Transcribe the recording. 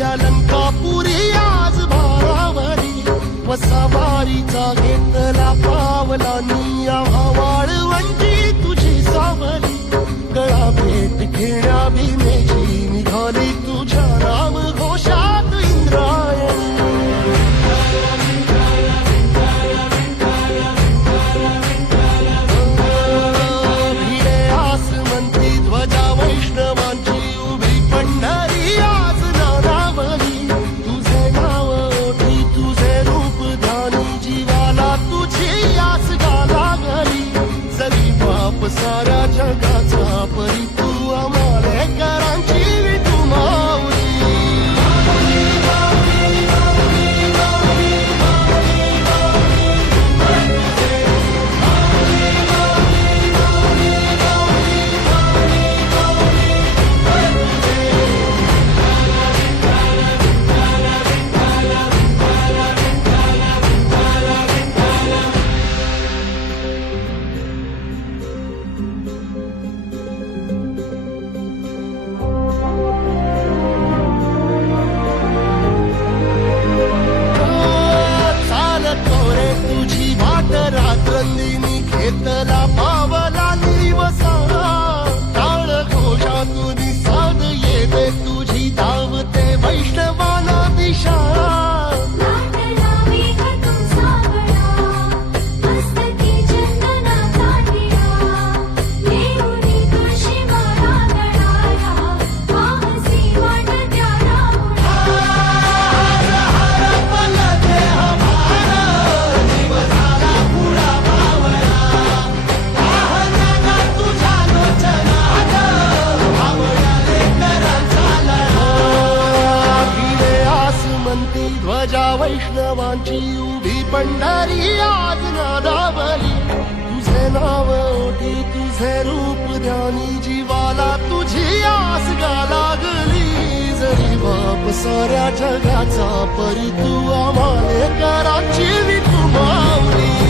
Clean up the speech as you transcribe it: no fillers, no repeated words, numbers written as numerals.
अलंकापुरी आज भारावरी वसावारीचा घेतला पावला निया वाळवंटी तुझी सावली गळा भेट घेण्या भीमेची निघाली तुझ्या राम घोषात इंद्रायणी भिडे आसमंती ध्वजा वैष्णवांची उभी पंढरी आज नारावली तुझे नाव ओठी तुझे रूप ध्यानी जीवाला तुझी आस गाला गली जरी बाप साऱ्या जगाचा परी तू आमालेकरांची विठू माऊली रात्रंदिनी घेतला पावला दिवसा टाळ घोषातून साध येते तुझी धावते वैष्णवाना दिशा ध्वजा वैष्णवांची उभी पंढरी आज नादावली तुझे नाव ओठी तुझे रूप ध्यानी जीवाला तुझी आस गा लागली जरी बाप साऱ्या जगाचा परी तू आमालेकरांची विठू माऊली